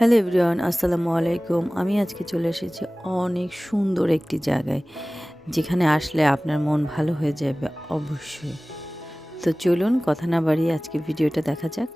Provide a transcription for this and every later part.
Hello everyone, আসসালামু আলাইকুম। আমি আজকে চলে এসেছি অনেক সুন্দর একটি জায়গায়, যেখানে আসলে আপনার মন ভালো হয়ে যাবে অবশ্যই। তো চলুন কথা না বাড়িয়ে আজকে ভিডিওটা দেখা যাক।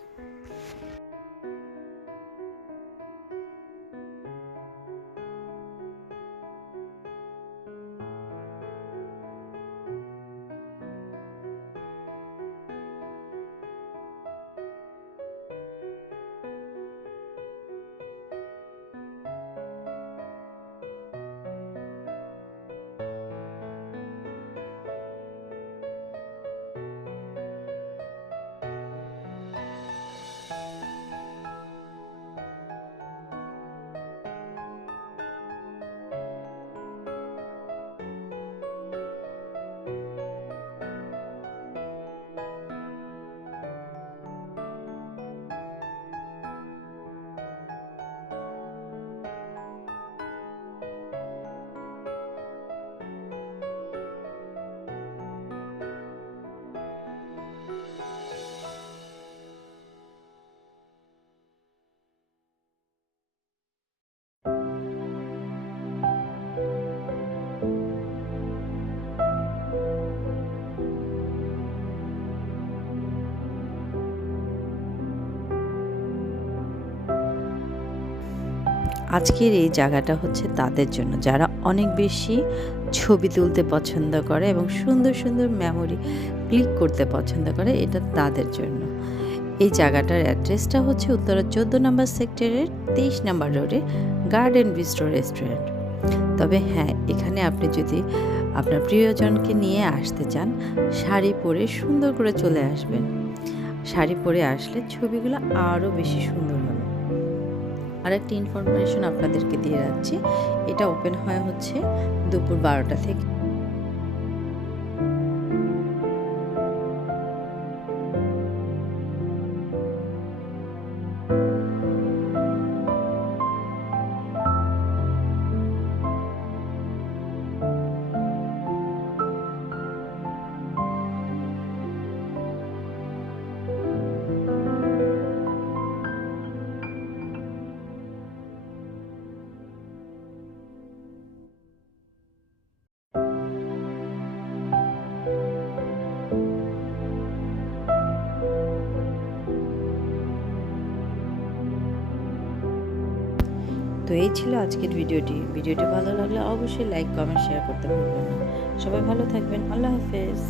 আজকের এই জায়গাটা হচ্ছে তাদের জন্য যারা অনেক বেশি ছবি তুলতে পছন্দ করে এবং সুন্দর সুন্দর মেমোরি ক্লিক করতে পছন্দ করে, এটা তাদের জন্য। এই জায়গাটার অ্যাড্রেসটা হচ্ছে উত্তরা 14 নম্বর সেক্টরের 23 নম্বর রোডে গার্ডেন বিস্ট্রো রেস্টুরেন্ট। তবে হ্যাঁ, এখানে আপনি যদি আপনার প্রিয়জনকে নিয়ে আসতে চান, শাড়ি পরে সুন্দর করে চলে আসবেন। শাড়ি পরে আসলে ছবিগুলো আরও বেশি সুন্দর হবে। আর একটা ইনফরমেশন আপনাদেরকে দিয়ে রাখছি, এটা ওপেন হয় হচ্ছে দুপুর 12টা থেকে। তো এই ছিল আজকের ভিডিওটি ভালো লাগলে অবশ্যই লাইক, কমেন্ট, শেয়ার করতে ভুলবেন না। সবাই ভালো থাকবেন। আল্লাহ হাফেজ।